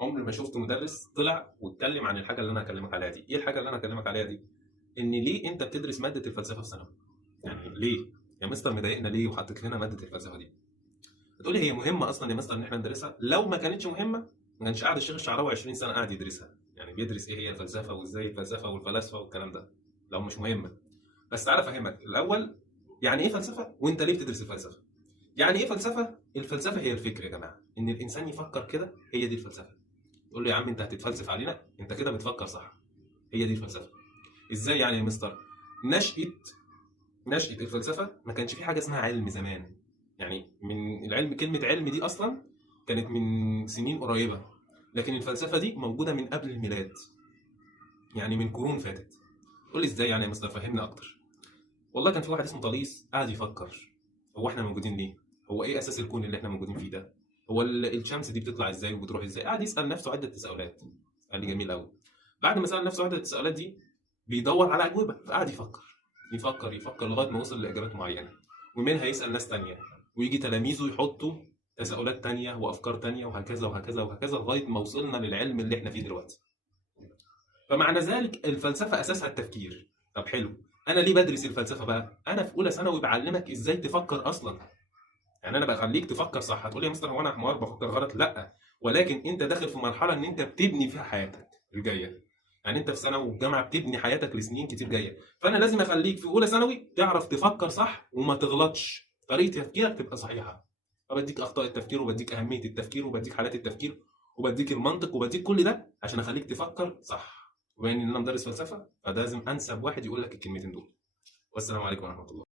عمري ما شفت مدرس طلع واتكلم عن الحاجه اللي انا هكلمك عليها دي. ايه الحاجه اللي انا هكلمك عليها دي؟ ان ليه انت بتدرس ماده الفلسفه في ثانوي؟ يعني ليه يا مستر مضايقنا ليه وحطيت لنا ماده الفلسفه دي؟ بتقولي هي مهمه اصلا يا مستر ان احنا ندرسها؟ لو ما كانتش مهمه ما كانش قاعد الشيخ الشعراوي 20 سنه قاعد يدرسها. يعني بيدرس ايه هي الفلسفه وازاي الفلسفه والفلاسفه والكلام ده لو مش مهمه. بس تعالى افهمك الاول يعني ايه فلسفه وانت ليه بتدرس الفلسفه. يعني ايه فلسفه؟ الفلسفه هي الفكر يا جماعه، ان الانسان يفكر كده، هي دي الفلسفه. تقول له يا عم انت هتتفلسف علينا؟ انت كده بتفكر صح. هي دي الفلسفه. ازاي يعني يا مستر؟ نشأة نشأة الفلسفه ما كانش في حاجه اسمها علم زمان. يعني من العلم، كلمه علم دي اصلا كانت من سنين قريبه، لكن الفلسفه دي موجوده من قبل الميلاد، يعني من قرون فاتت. تقول لي ازاي يعني يا مستر؟ فهمنا اكتر. والله كان في واحد اسمه طاليس قاعد يفكر، هو احنا موجودين ليه؟ هو ايه اساس الكون اللي احنا موجودين فيه ده؟ هو الشمس دي بتطلع ازاي وبتروح ازاي؟ قاعد يسال نفسه عده تساؤلات. قال لي جميل قوي. بعد ما سال نفسه عده التساؤلات دي بيدور على اجوبه، فقعد يفكر يفكر يفكر لغايه ما وصل لاجابات معينه، ومنها يسال ناس تانية، ويجي تلاميذه يحطوا تساؤلات تانية وافكار تانية وهكذا وهكذا وهكذا لغايه ما وصلنا للعلم اللي احنا فيه دلوقتي. فمعنى ذلك الفلسفه اساسها التفكير. طب حلو، انا ليه بدرس الفلسفه بقى؟ انا في اولى ثانوي بعلمك ازاي تفكر اصلا. يعني انا بخليك تفكر صح. هتقول لي يا مستر هو انا حمار بفكر غلط؟ لا، ولكن انت داخل في مرحله ان انت بتبني فيها حياتك الجايه. يعني انت في ثانوي والجامعه بتبني حياتك لسنين كتير جايه، فانا لازم اخليك في اولى ثانوي تعرف تفكر صح وما تغلطش، طريقه تفكيرك تبقى صحيحه. فبديك اخطاء التفكير وبديك اهميه التفكير وبديك حالات التفكير وبديك المنطق وبديك كل ده عشان اخليك تفكر صح. وبما ان انا مدرس فلسفه فلازم انسب واحد يقول لك الكلمتين دول. والسلام عليكم ورحمه الله.